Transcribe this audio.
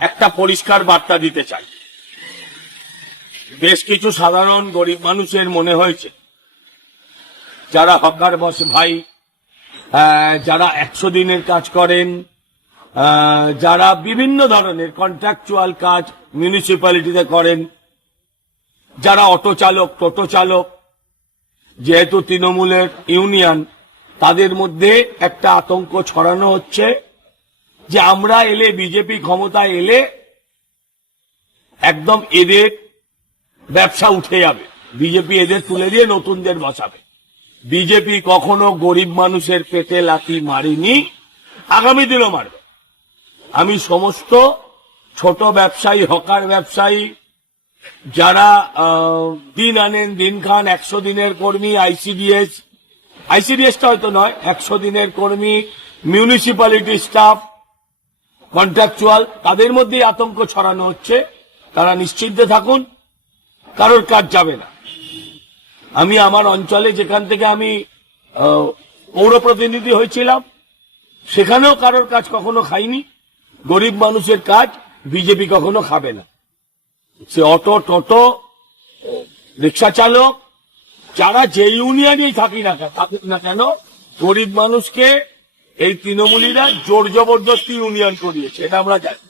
একটা পরিষ্কার বার্তা দিতে চাই। বেশ কিছু সাধারণ গরিব মানুষের মনে হয়েছে যারা হকার বসে ভাই, যারা 100 দিনের কাজ করেন, যারা বিভিন্ন ধরনের কন্ট্রাকচুয়াল কাজ মিউনিসিপ্যালিটিতে করেন, যারা অটো চালক, টোটো চালক, যেহেতু তৃণমূলের ইউনিয়ন, তাদের মধ্যে একটা আতঙ্ক ছড়ানো হচ্ছে যে আমরা এলে, বিজেপি ক্ষমতায় এলে একদম এদের ব্যবসা উঠে যাবে, বিজেপি এদের তুলে দিয়ে নতুনদের বসাবে। বিজেপি কখনো গরিব মানুষের পেটে লাথি মারেনি, আগামী দিনও মারবে। আমি সমস্ত ছোট ব্যবসায়ী, হকার ব্যবসায়ী, যারা দিন আনেন দিন খান, 100 দিনের কর্মী, আইসিডিএসটা হয়তো নয়, 100 দিনের কর্মী, মিউনিসিপ্যালিটি স্টাফ, কন্ট্রাকচুয়াল, তাদের মধ্যেই আতঙ্ক ছড়ানো হচ্ছে। তারা নিশ্চিন্তে থাকুন, কারোর কাজ যাবে না। আমি আমার অঞ্চলে, যেখান থেকে আমি পৌর প্রতিনিধি হয়েছিলাম, সেখানেও কারোর কাজ কখনো খাইনি। গরিব মানুষের কাজ বিজেপি কখনো খাবে না। সে অটো, টোটো, রিক্সা চালক, যারা যে ইউনিয়নেই থাকুক না কেন, গরিব মানুষকে এই তৃণমূলীরা জোর জবরদস্তি ইউনিয়ন করিয়েছে, এটা আমরা জানি।